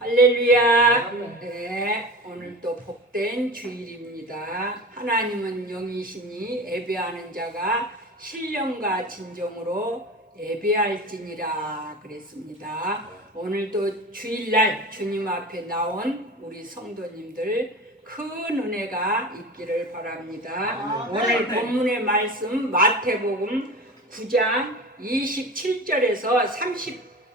할렐루야. 네, 오늘도 복된 주일입니다. 하나님은 영이시니 예배하는 자가 신령과 진정으로 예배할지니라 그랬습니다. 오늘도 주일날 주님 앞에 나온 우리 성도님들 큰 은혜가 있기를 바랍니다. 오늘 본문의 말씀 마태복음 9장 27절에서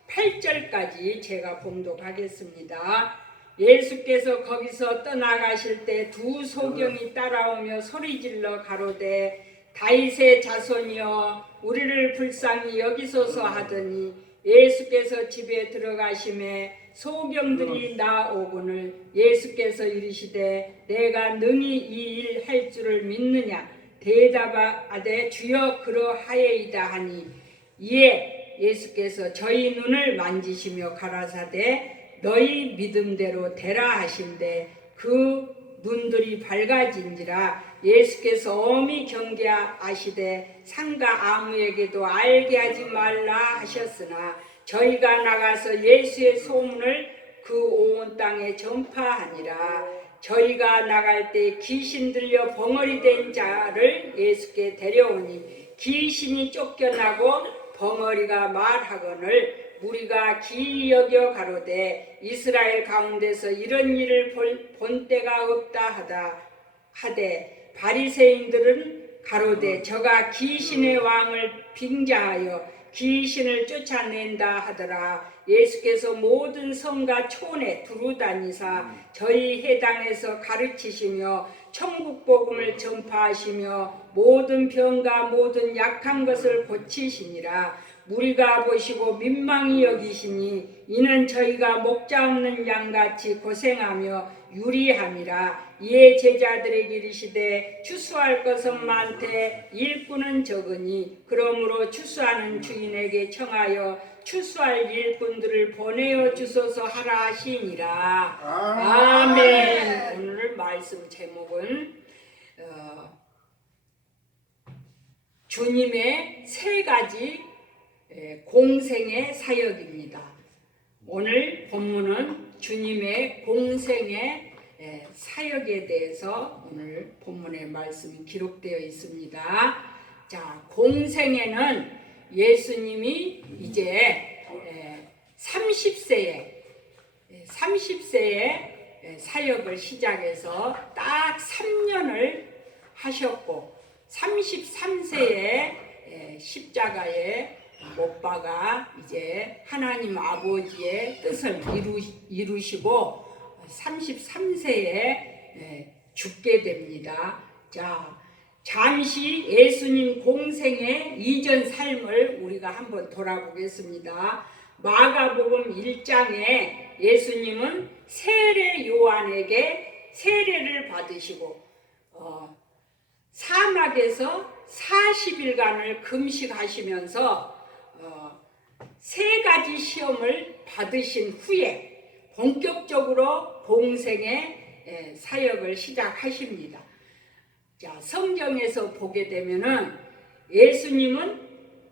38절까지 제가 봉독하겠습니다. 예수께서 거기서 떠나가실 때 두 소경이 따라오며 소리질러 가로되 다윗의 자손이여 우리를 불쌍히 여기소서 하더니 예수께서 집에 들어가심에 소경들이 나오거늘 예수께서 이르시되 내가 능히 이 일 할 줄을 믿느냐 대답하되 주여 그러하여이다 하니 이에 예수께서 저희 눈을 만지시며 가라사대 너희 믿음대로 되라 하신대 그 눈들이 밝아진지라. 예수께서 엄히 경계하시되 상가 아무에게도 알게 하지 말라 하셨으나 저희가 나가서 예수의 소문을 그 온 땅에 전파하니라. 저희가 나갈 때 귀신 들려 벙어리 된 자를 예수께 데려오니 귀신이 쫓겨나고 벙어리가 말하거늘 우리가 기이 여겨 가로되 이스라엘 가운데서 이런 일을 본 때가 없다 하되 바리새인들은 가로되 저가 귀신의 왕을 빙자하여 귀신을 쫓아낸다 하더라. 예수께서 모든 성과 촌에 두루 다니사 저희 해당에서 가르치시며 천국 복음을 전파하시며 모든 병과 모든 약한 것을 고치시니라. 무리가 보시고 민망히 여기시니 이는 저희가 목자 없는 양같이 고생하며 유리함이라. 이에 제자들에게 이르시되 추수할 것은 많되 일꾼은 적으니 그러므로 추수하는 주인에게 청하여 추수할 일꾼들을 보내어 주소서 하라 하시니라. 아멘. 오늘 말씀 제목은 주님의 세 가지 공생의 사역입니다. 오늘 본문은 주님의 공생의 사역에 대해서 오늘 본문의 말씀이 기록되어 있습니다. 자, 공생에는 예수님이 이제 30세에 사역을 시작해서 딱 3년을 하셨고 33세에 십자가에 못 박아 이제 하나님 아버지의 뜻을 이루시고 33세에 죽게 됩니다. 자, 잠시 예수님 공생의 이전 삶을 우리가 한번 돌아보겠습니다. 마가복음 1장에 예수님은 세례 요한에게 세례를 받으시고 사막에서 40일간을 금식하시면서 세 가지 시험을 받으신 후에 본격적으로 공생의 사역을 시작하십니다. 자, 성경에서 보게 되면은 예수님은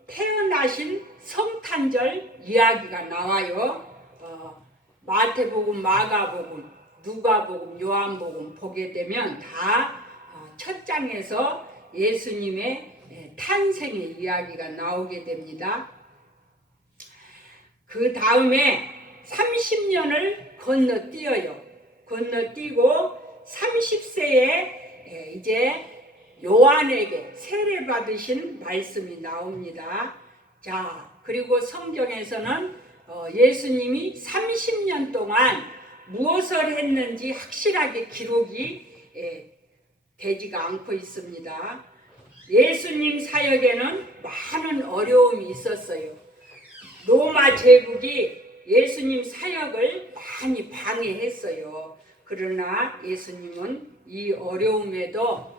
태어나신 성탄절 이야기가 나와요. 마태복음, 마가복음, 누가복음, 요한복음 보게 되면 다 첫 장에서 예수님의 탄생의 이야기가 나오게 됩니다. 그 다음에 30년을 건너뛰어요. 건너뛰고 30세에 이제 요한에게 세례 받으신 말씀이 나옵니다. 자, 그리고 성경에서는 예수님이 30년 동안 무엇을 했는지 확실하게 기록이 되지가 않고 있습니다. 예수님 사역에는 많은 어려움이 있었어요. 로마 제국이 예수님 사역을 많이 방해했어요. 그러나 예수님은 이 어려움에도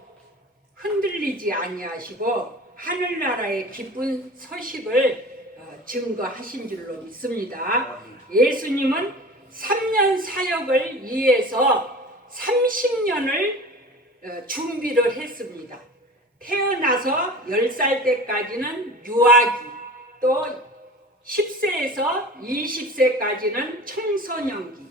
흔들리지 아니하시고 하늘나라의 기쁜 소식을 증거하신 줄로 믿습니다. 예수님은 3년 사역을 위해서 30년을 준비를 했습니다. 태어나서 10살 때까지는 유아기, 또 10세에서 20세까지는 청소년기,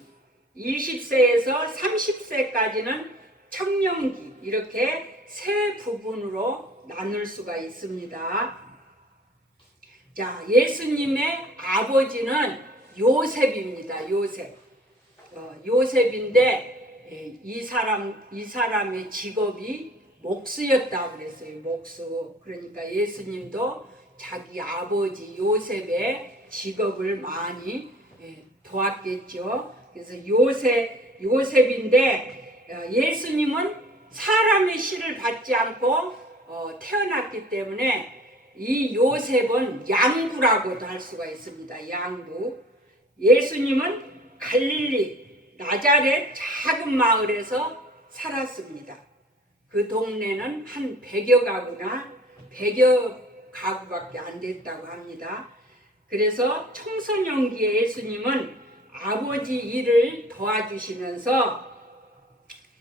20세에서 30세까지는 청년기, 이렇게 세 부분으로 나눌 수가 있습니다. 자, 예수님의 아버지는 요셉입니다. 요셉인데 이 사람의 직업이 목수였다고 그랬어요. 목수. 그러니까 예수님도 자기 아버지 요셉의 직업을 많이 도왔겠죠. 그래서 요셉인데 예수님은 사람의 씨를 받지 않고 태어났기 때문에 이 요셉은 양구라고도 할 수가 있습니다. 양구. 예수님은 갈릴리 나자렛 작은 마을에서 살았습니다. 그 동네는 한 100여 가구밖에 안 됐다고 합니다. 그래서 청소년기에 예수님은 아버지 일을 도와주시면서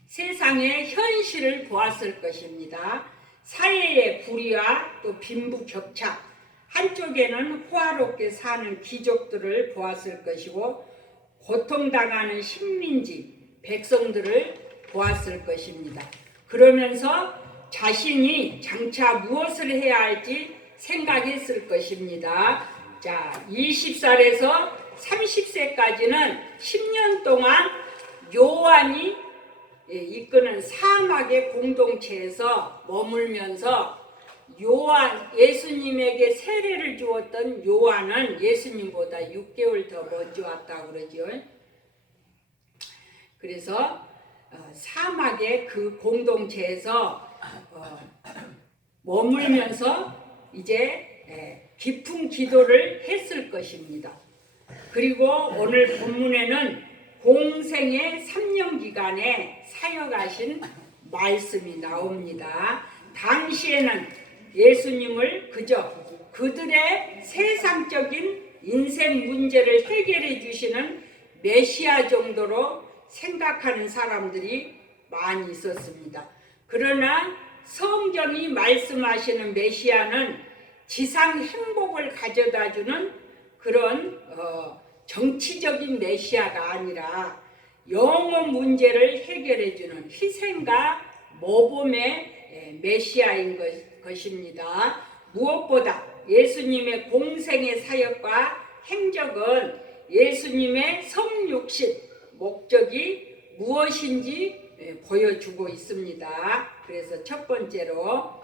세상의 현실을 보았을 것입니다. 사회의 불의와 또 빈부격차, 한쪽에는 호화롭게 사는 귀족들을 보았을 것이고 고통당하는 식민지 백성들을 보았을 것입니다. 그러면서 자신이 장차 무엇을 해야 할지 생각했을 것입니다. 자, 20살에서 30세까지는 10년 동안 요한이 이끄는 사막의 공동체에서 머물면서 예수님에게 세례를 주었던 요한은 예수님보다 6개월 더 먼저 왔다고 그러죠. 그래서 사막의 그 공동체에서 머물면서 이제 깊은 기도를 했을 것입니다. 그리고 오늘 본문에는 공생의 3년 기간에 사역하신 말씀이 나옵니다. 당시에는 예수님을 그저 그들의 세상적인 인생 문제를 해결해 주시는 메시아 정도로 생각하는 사람들이 많이 있었습니다. 그러나 성경이 말씀하시는 메시아는 지상 행복을 가져다주는 그런 정치적인 메시아가 아니라 영혼 문제를 해결해주는 희생과 모범의 메시아인 것입니다. 무엇보다 예수님의 공생의 사역과 행적은 예수님의 성육신 목적이 무엇인지 보여주고 있습니다. 그래서 첫 번째로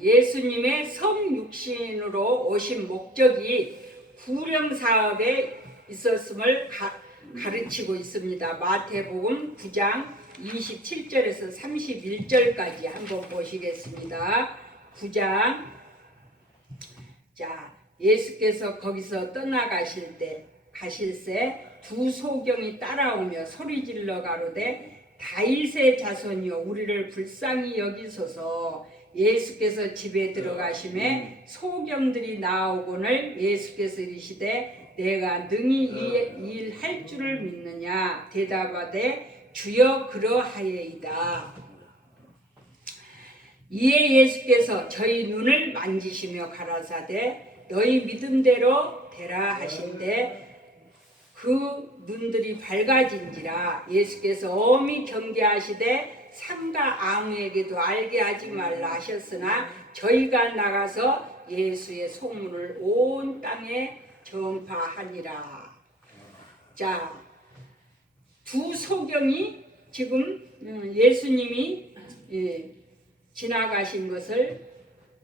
예수님의 성육신으로 오신 목적이 구령사업에 있었음을 가르치고 있습니다. 마태복음 9장 27절에서 31절까지 한번 보시겠습니다. 9장. 자, 예수께서 거기서 가실새 두 소경이 따라오며 소리질러 가로되 다윗의 자손이여 우리를 불쌍히 여기소서. 예수께서 집에 들어가심에 소경들이 나오거늘 예수께서 이르시되 내가 능히 이 일 할 줄을 믿느냐. 대답하되 주여 그러하여이다. 이에 예수께서 저희 눈을 만지시며 가라사대 너희 믿음대로 되라 하신대 그 눈들이 밝아진지라. 예수께서 엄히 경계하시되 상가 아무에게도 알게 하지 말라 하셨으나 저희가 나가서 예수의 소문을 온 땅에 전파하니라. 자, 두 소경이 지금 예수님이 지나가신 것을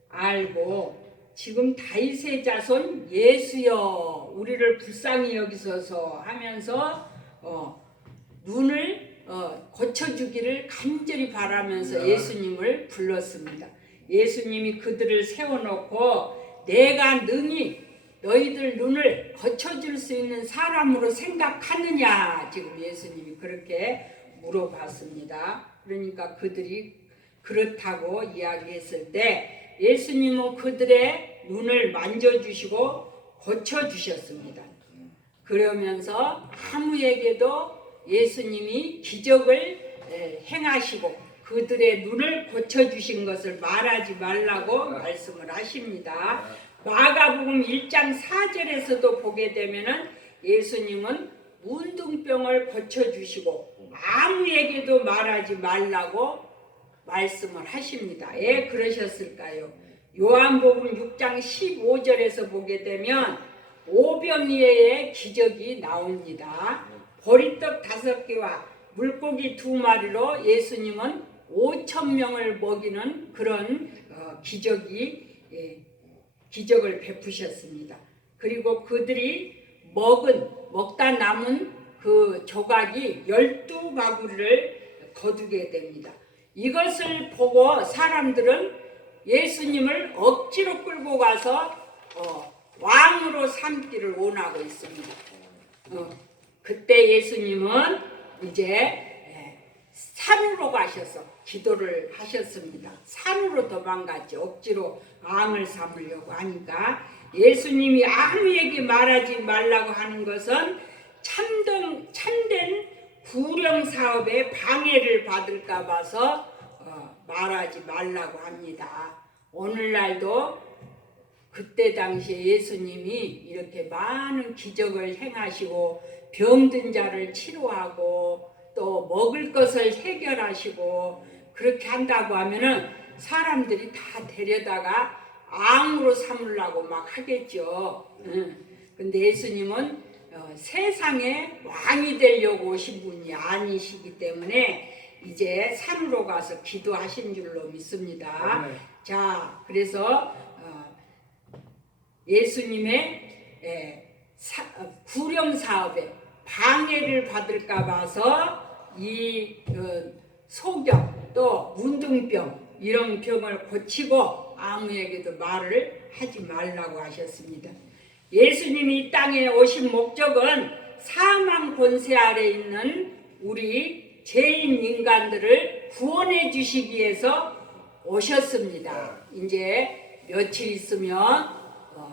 알고 지금 다윗의 자손 예수여 우리를 불쌍히 여기소서 하면서 눈을 고쳐주기를 간절히 바라면서 예수님을 불렀습니다. 예수님이 그들을 세워놓고 내가 능히 너희들 눈을 고쳐줄 수 있는 사람으로 생각하느냐 지금 예수님이 그렇게 물어봤습니다. 그러니까 그들이 그렇다고 이야기했을 때 예수님은 그들의 눈을 만져주시고 고쳐주셨습니다. 그러면서 아무에게도 예수님이 기적을 행하시고 그들의 눈을 고쳐주신 것을 말하지 말라고 말씀을 하십니다. 마가복음 1장 4절에서도 보게 되면은 예수님은 문둥병을 고쳐주시고 아무에게도 말하지 말라고 말씀을 하십니다. 왜 그러셨을까요? 요한복음 6장 15절에서 보게 되면 오병이어의 기적이 나옵니다. 보리떡 5개와 물고기 2마리로 예수님은 5,000명을 먹이는 그런 기적을 베푸셨습니다. 그리고 그들이 먹다 남은 그 조각이 12가구를 거두게 됩니다. 이것을 보고 사람들은 예수님을 억지로 끌고 가서 왕으로 삼기를 원하고 있습니다. 그때 예수님은 이제 산으로 가셔서 기도를 하셨습니다. 산으로 도망갔죠. 억지로 왕을 삼으려고 하니까 예수님이 아무에게 말하지 말라고 하는 것은 참된 구령 사업에 방해를 받을까 봐서 말하지 말라고 합니다. 오늘날도 그때 당시에 예수님이 이렇게 많은 기적을 행하시고 병든 자를 치료하고 또 먹을 것을 해결하시고 그렇게 한다고 하면은 사람들이 다 데려다가 앙으로 삼으려고 막 하겠죠. 근데 예수님은 세상에 왕이 되려고 오신 분이 아니시기 때문에 이제 산으로 가서 기도하신 줄로 믿습니다. 자, 그래서 예수님의 구령 사업에 방해를 받을까 봐서 이 소경 또 문둥병 이런 병을 고치고 아무에게도 말을 하지 말라고 하셨습니다. 예수님이 이 땅에 오신 목적은 사망 권세 아래 있는 우리 죄인 인간들을 구원해 주시기 위해서 오셨습니다. 이제 며칠 있으면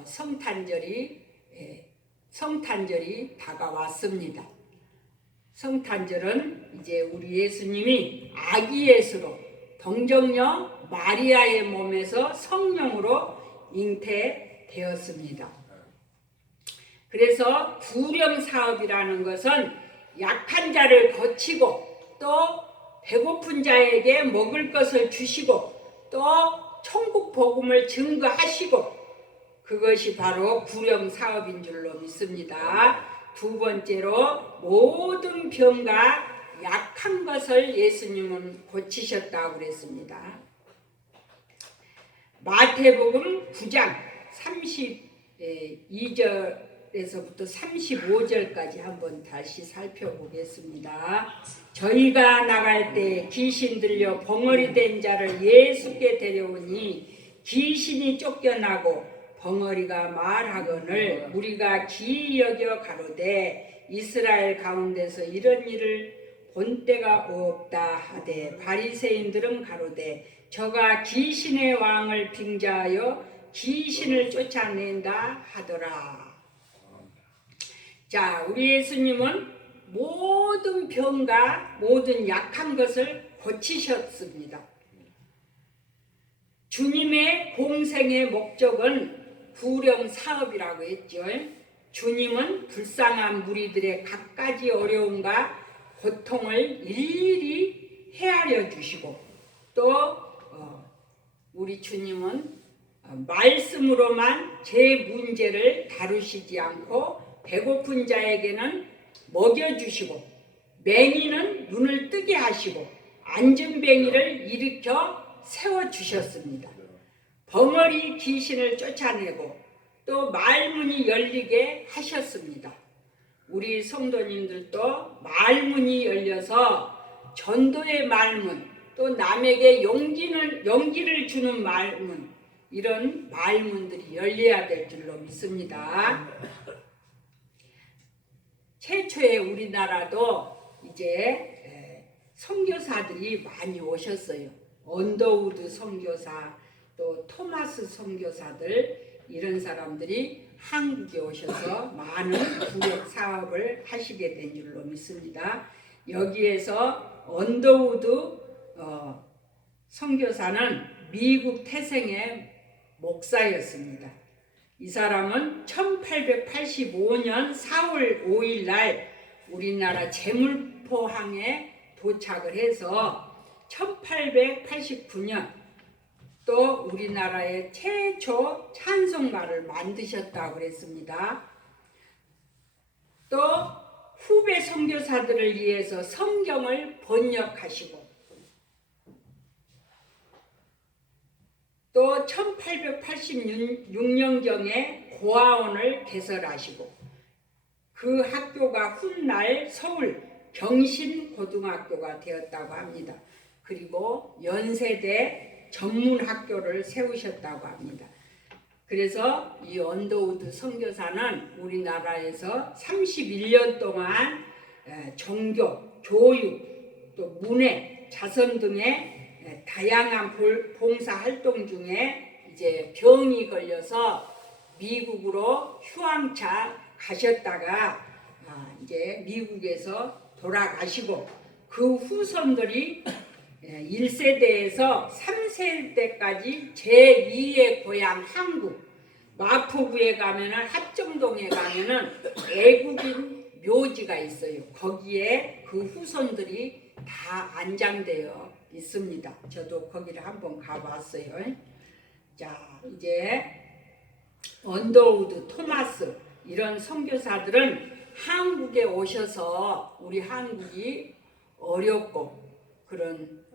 성탄절이 다가왔습니다. 성탄절은 이제 우리 예수님이 아기 예수로 동정녀 마리아의 몸에서 성령으로 잉태되었습니다. 그래서 구령 사업이라는 것은 약한 자를 고치고 또 배고픈 자에게 먹을 것을 주시고 또 천국 복음을 증거하시고 그것이 바로 구령 사업인 줄로 믿습니다. 두 번째로 모든 병과 약한 것을 예수님은 고치셨다고 그랬습니다. 마태복음 9장 32절에서부터 35절까지 한번 다시 살펴보겠습니다. 저희가 나갈 때 귀신 들려 벙어리 된 자를 예수께 데려오니 귀신이 쫓겨나고 벙어리가 말하거늘 우리가 기이 여겨 가로되 이스라엘 가운데서 이런 일을 본 때가 없다 하되 바리새인들은 가로되 저가 귀신의 왕을 빙자하여 귀신을 쫓아낸다 하더라. 자, 우리 예수님은 모든 병과 모든 약한 것을 고치셨습니다. 주님의 공생의 목적은 구령 사업이라고 했죠. 주님은 불쌍한 무리들의 갖가지 어려움과 고통을 일일이 헤아려 주시고 또 우리 주님은 말씀으로만 제 문제를 다루시지 않고 배고픈 자에게는 먹여주시고 맹인은 눈을 뜨게 하시고 안전뱅이를 일으켜 세워주셨습니다. 벙어리 귀신을 쫓아내고 또 말문이 열리게 하셨습니다. 우리 성도님들도 말문이 열려서 전도의 말문 또 남에게 용기를 주는 말문 이런 말문들이 열려야 될 줄로 믿습니다. 최초의 우리나라도 이제 선교사들이 많이 오셨어요. 언더우드 선교사 또 토마스 선교사들 이런 사람들이 한국에 오셔서 많은 구역 사업을 하시게 된 줄로 믿습니다. 여기에서 언더우드 선교사는 미국 태생의 목사였습니다. 이 사람은 1885년 4월 5일 날 우리나라 제물포항에 도착을 해서 1889년 또 우리나라의 최초 찬송가를 만드셨다고 그랬습니다. 또 후배 선교사들을 위해서 성경을 번역하시고 또 1886년경에 고아원을 개설하시고 그 학교가 훗날 서울 경신고등학교가 되었다고 합니다. 그리고 연세대 전문학교를 세우셨다고 합니다. 그래서 이 언더우드 선교사는 우리나라에서 31년 동안 종교, 교육, 또 문해, 자선 등의 다양한 봉사 활동 중에 이제 병이 걸려서 미국으로 휴양차 가셨다가 이제 미국에서 돌아가시고 그 후손들이 1세대에서 3세대까지 제2의 고향 한국 마포구에 가면은 합정동에 가면은 애국인 묘지가 있어요. 거기에 그 후손들이 다 안장되어 있습니다. 저도 거기를 한번 가봤어요. 자, 이제 언더우드, 토마스 이런 선교사들은 한국에 오셔서 우리 한국이 어렵고 그런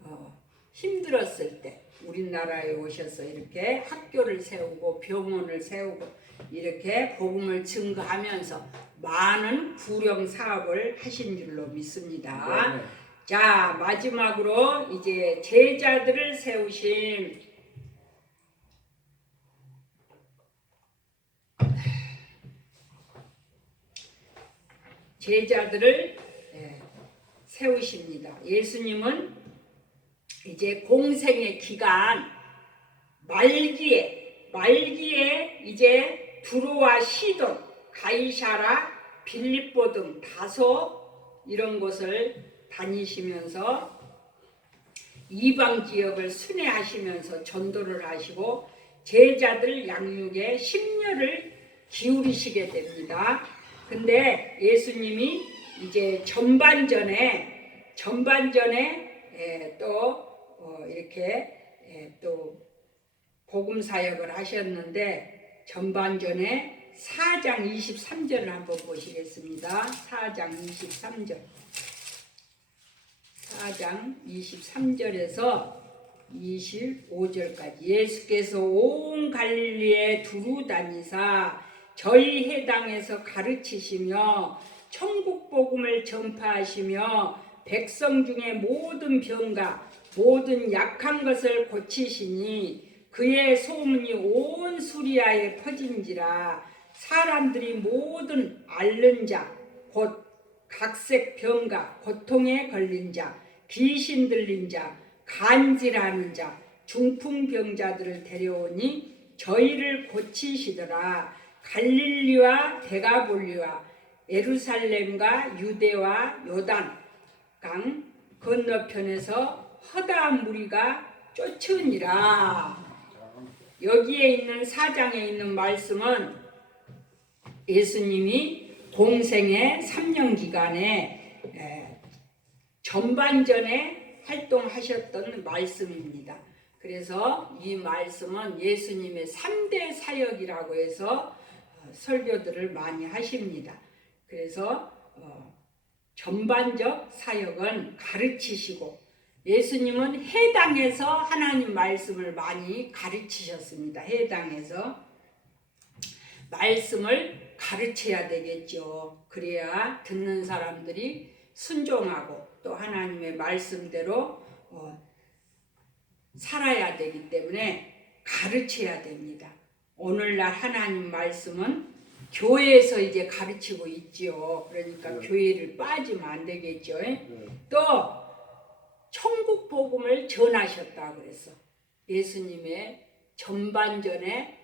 힘들었을 때 우리나라에 오셔서 이렇게 학교를 세우고 병원을 세우고 이렇게 복음을 증거하면서 많은 구령 사업을 하신 줄로 믿습니다. 네. 자, 마지막으로 이제 제자들을 세우신 제자들을 세우십니다. 예수님은 이제 공생의 기간 말기에 이제 두로와 시돈, 가이사라, 빌립보 등 다소 이런 곳을 다니시면서 이방 지역을 순회하시면서 전도를 하시고 제자들 양육에 심려를 기울이시게 됩니다. 근데 예수님이 이제 전반전에 또 이렇게 또 복음 사역을 하셨는데 전반전에 4장 23절을 한번 보시겠습니다. 4장 23절. 4장 23절에서 25절까지 예수께서 온 갈릴리에 두루 다니사 저희 회당에서 가르치시며 천국 복음을 전파하시며 백성 중에 모든 병과 모든 약한 것을 고치시니 그의 소문이 온 수리아에 퍼진지라 사람들이 모든 앓는 자 곧 각색 병과 고통에 걸린 자 귀신 들린 자 간질하는 자 중풍병자들을 데려오니 저희를 고치시더라. 갈릴리와 데가볼리와 예루살렘과 유대와 요단 강 건너편에서 허다한 무리가 쫓으니라. 여기에 있는 4장에 있는 말씀은 예수님이 공생의 3년 기간에 전반전에 활동하셨던 말씀입니다. 그래서 이 말씀은 예수님의 3대 사역이라고 해서 설교들을 많이 하십니다. 그래서 전반적 사역은 가르치시고 예수님은 해당에서 하나님 말씀을 많이 가르치셨습니다. 해당에서 말씀을 가르쳐야 되겠죠. 그래야 듣는 사람들이 순종하고 또 하나님의 말씀대로 살아야 되기 때문에 가르쳐야 됩니다. 오늘날 하나님 말씀은 교회에서 이제 가르치고 있지요. 그러니까 교회를 빠지면 안 되겠죠. 또 천국 복음을 전하셨다고 그랬어. 예수님의 전반전에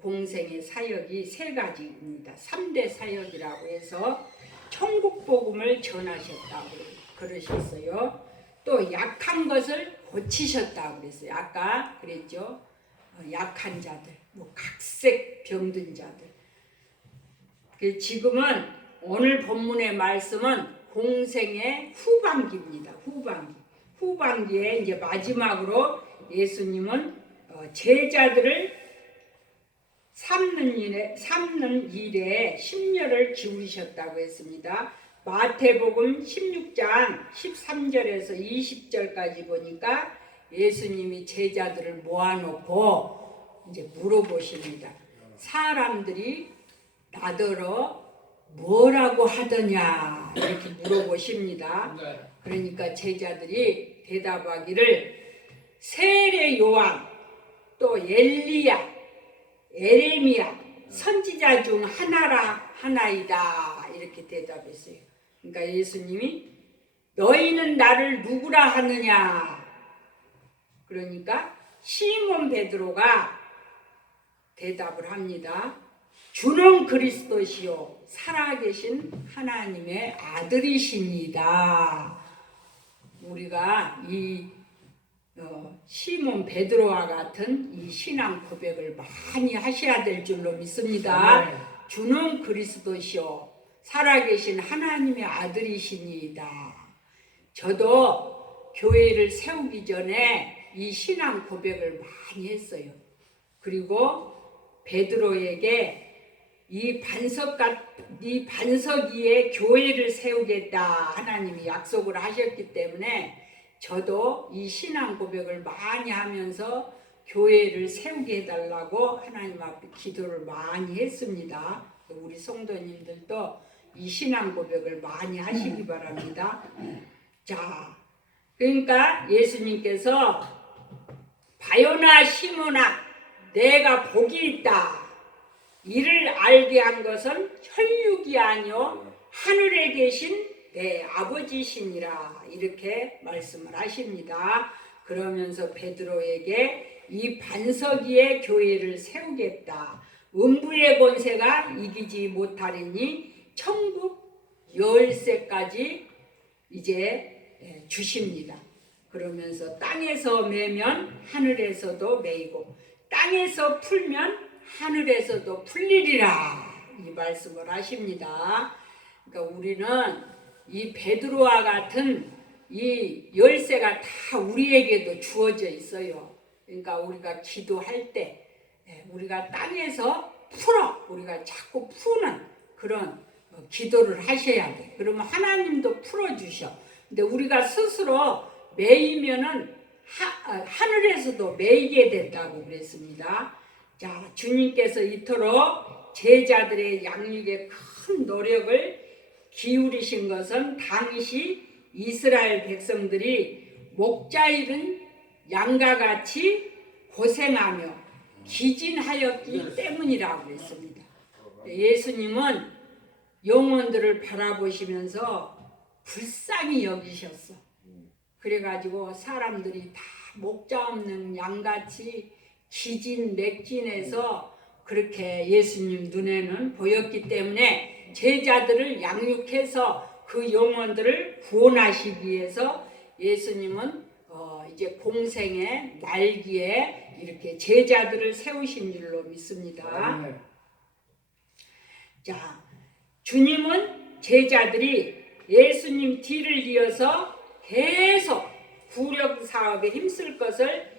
공생의 사역이 3가지입니다. 3대 사역이라고 해서 천국 복음을 전하셨다고 그러셨어요. 또 약한 것을 고치셨다고 그랬어요. 아까 그랬죠. 약한 자들, 각색 병든 자들. 지금은 오늘 본문의 말씀은 공생의 후반기입니다. 후반기에 이제 마지막으로 예수님은 제자들을 삼는 일에 심려를 기울이셨다고 했습니다. 마태복음 16장 13절에서 20절까지 보니까 예수님이 제자들을 모아놓고 이제 물어보십니다. 사람들이 나더러 뭐라고 하더냐 이렇게 물어보십니다. 그러니까 제자들이 대답하기를 세례 요한 또 엘리야 에레미야 선지자 중 하나이다 이렇게 대답했어요. 그러니까 예수님이 너희는 나를 누구라 하느냐, 그러니까 시몬 베드로가 대답을 합니다. 주는 그리스도시요 살아계신 하나님의 아들이십니다. 우리가 이 시몬 베드로와 같은 이 신앙 고백을 많이 하셔야 될 줄로 믿습니다. 주는 그리스도시요 살아계신 하나님의 아들이시니이다. 저도 교회를 세우기 전에 이 신앙 고백을 많이 했어요. 그리고 베드로에게 이 반석 위에 교회를 세우겠다 하나님이 약속을 하셨기 때문에 저도 이 신앙 고백을 많이 하면서 교회를 세우게 해달라고 하나님 앞에 기도를 많이 했습니다. 우리 성도님들도 이 신앙 고백을 많이 하시기 바랍니다. 자, 그러니까 예수님께서 바요나 시몬아 내가 복이 있다. 이를 알게 한 것은 혈육이 아니요 하늘에 계신 내 아버지시니라 이렇게 말씀을 하십니다. 그러면서 베드로에게 이 반석 위에 교회를 세우겠다. 음부의 권세가 이기지 못하리니 천국 열쇠까지 이제 주십니다. 그러면서 땅에서 매면 하늘에서도 매이고 땅에서 풀면 하늘에서도 풀리리라 이 말씀을 하십니다. 그러니까 우리는 이 베드로와 같은 이 열쇠가 다 우리에게도 주어져 있어요. 그러니까 우리가 기도할 때 우리가 땅에서 우리가 자꾸 푸는 그런 기도를 하셔야 돼. 그러면 하나님도 풀어주셔. 근데 우리가 스스로 매이면은 하늘에서도 매이게 된다고 그랬습니다. 자, 주님께서 이토록 제자들의 양육에 큰 노력을 기울이신 것은 당시 이스라엘 백성들이 목자 잃은 양과 같이 고생하며 기진하였기 때문이라고 했습니다. 예수님은 영혼들을 바라보시면서 불쌍히 여기셨어. 그래가지고 사람들이 다 목자 없는 양같이 기진맥진해서 그렇게 예수님 눈에는 보였기 때문에 제자들을 양육해서 그 영혼들을 구원하시기 위해서 예수님은 이제 공생의 말기에 이렇게 제자들을 세우신 줄로 믿습니다. 자, 주님은 제자들이 예수님 뒤를 이어서 계속 구력 사업에 힘쓸 것을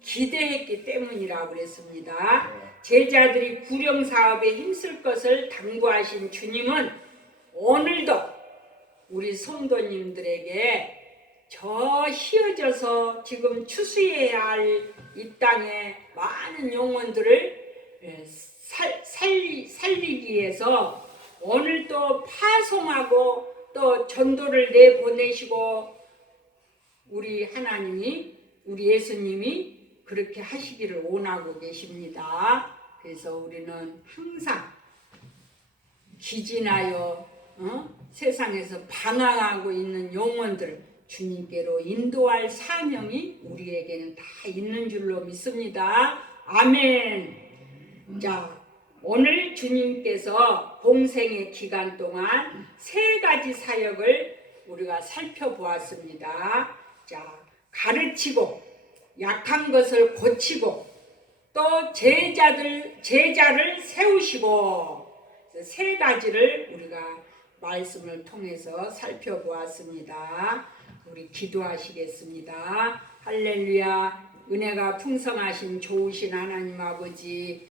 기대했기 때문이라고 그랬습니다. 제자들이 구령 사업에 힘쓸 것을 당부하신 주님은 오늘도 우리 성도님들에게 저 휘어져서 지금 추수해야 할 이 땅에 많은 영혼들을 살리기 위해서 오늘 또 파송하고 또 전도를 내보내시고 우리 하나님이 우리 예수님이 그렇게 하시기를 원하고 계십니다. 그래서 우리는 항상 기진하여 세상에서 방황하고 있는 영혼들 주님께로 인도할 사명이 우리에게는 다 있는 줄로 믿습니다. 아멘. 자, 오늘 주님께서 공생의 기간 동안 3가지 사역을 우리가 살펴보았습니다. 자, 가르치고 약한 것을 고치고 또 제자를 세우시고 3가지를 우리가 말씀을 통해서 살펴보았습니다. 우리 기도하시겠습니다. 할렐루야. 은혜가 풍성하신 좋으신 하나님 아버지,